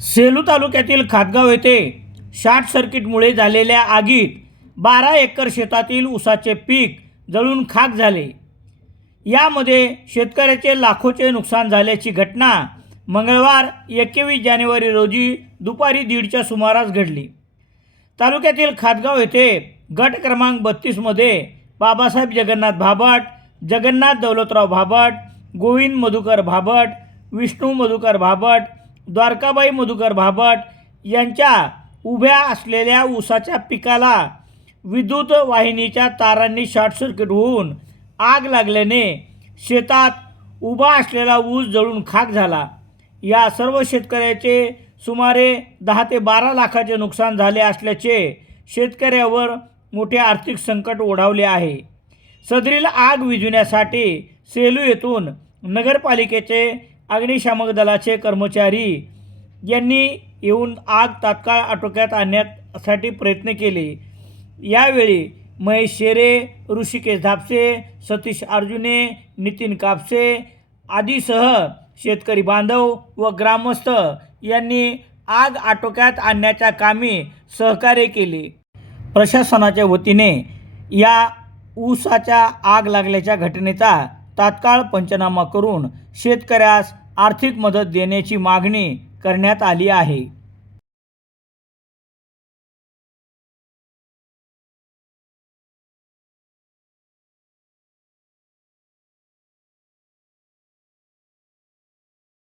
सेलू तालुक्यातील खातगाव येथे शॉर्ट सर्किटमुळे झालेल्या आगीत बारा एकर शेतातील ऊसाचे पीक जळून खाक झाले. यामध्ये शेतकऱ्याचे लाखोचे नुकसान झाल्याची घटना मंगळवार एकवीस जानेवारी रोजी दुपारी दीडच्या सुमारास घडली. तालुक्यातील खातगाव येथे गट क्रमांक बत्तीसमध्ये बाबासाहेब जगन्नाथ भाभट जगन्नाथ दौलतराव भाभट गोविंद मधुकर भाभट विष्णू मधुकर भाभट द्वारकाबाई मधुकर भाभट यांच्या उभ्या असलेल्या ऊसाच्या पिकाला विद्युत वाहिनीच्या तारांनी शॉर्ट सर्किट होऊन आग लागल्याने शेतात उभा असलेला ऊस जळून खाक झाला. या सर्व शेतकऱ्याचे सुमारे दहा ते बारा लाखाचे नुकसान झाले असल्याचे शेतकऱ्यावर मोठे आर्थिक संकट ओढावले आहे. सदरील आग विझविण्यासाठी सेलू येथून नगरपालिकेचे अग्निशामक दलाचे कर्मचारी यांनी येऊन आग तात्काळ आटोक्यात आणण्यासाठी प्रयत्न केले. यावेळी महेश शेरे ऋषिकेश धापसे सतीश अर्जुने नितीन कापसे आदीसह शेतकरी बांधव व ग्रामस्थ यांनी आग आटोक्यात आणण्याच्या कामी सहकार्य केले. प्रशासनाच्या वतीने या ऊसाच्या आग लागल्याच्या घटनेचा तात्काळ पंचनामा करून शेतकऱ्यास आर्थिक मदत देण्याची मागणी करण्यात आली आहे.